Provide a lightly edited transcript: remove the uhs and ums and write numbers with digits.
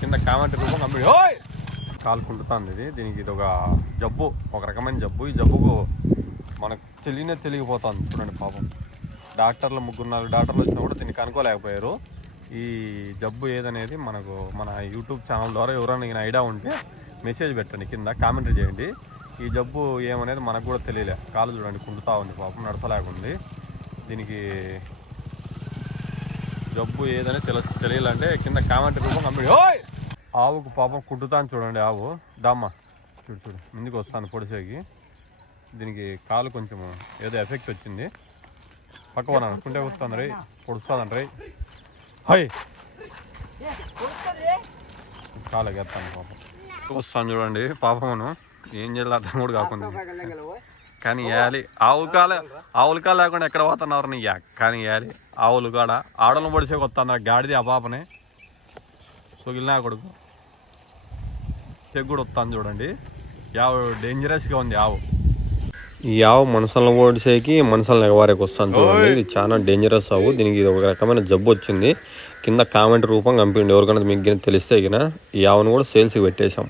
కింద కామెంట్ రూపం కంప్లీట్ కాలు కుంటుతుంది ఇది. దీనికి ఇది ఒక జబ్బు, ఒక రకమైన జబ్బు. ఈ జబ్బుకు మనకు తెలియకపోతుంది చూడండి పాపం. డాక్టర్లు 3-4 డాక్టర్లు వచ్చినా కూడా దీన్ని కనుక్కోలేకపోయారు. ఈ జబ్బు ఏదనేది మనకు మన యూట్యూబ్ ఛానల్ ద్వారా ఎవరైనా ఐడియా ఉంటే మెసేజ్ పెట్టండి, కింద కామెంట్ చేయండి. ఈ జబ్బు ఏమనేది మనకు కూడా తెలియలే. కాలు చూడండి కుంటుతా ఉంది పాపం, నడసలేకుంది. దీనికి జబ్బు ఏదనేది తెలియాలంటే కింద కామెంట్ రూపం కంప్లీట్. ఆవుకు పాపం కుంటుతాను చూడండి. ఆవు దామ్మ చూడు ముందుకు వస్తాను పొడిసేకి. దీనికి కాలు కొంచెం ఏదో ఎఫెక్ట్ వచ్చింది. పక్కన కుంటే వస్తుంది రై, పొడుస్తుందండి రై. హై కాలు ఎగేస్తాను పాపం. వస్తాను చూడండి పాపమును. ఏం చేయాలి అర్థం కూడా కాకుండా కానీ వేయాలి. ఆవుల కాలు లేకుండా ఎక్కడ పోతున్నారు నీ కానీ వేయాలి. ఆవులు కాడ ఆడలను పొడిసేకి వస్తుంది గాడిది ఆ పాపనే. సొగిలినా కొడుకు చెక్ కూడా వస్తాను చూడండి. ఆవు డేంజరస్గా ఉంది ఆవు. ఈ ఆవు మనుషులను ఓడిసేకి మనుషులను ఎగవారేకి వస్తాను చూడండి. ఇది చాలా డేంజరస్ ఆవు. దీనికి ఇది ఒక రకమైన జబ్బు వచ్చింది. కింద కామెంట్ రూపం కంపిండి. ఎవరికైనా మీకు తెలిస్తే ఈ ఆవును కూడా సేల్స్కి పెట్టేశాం.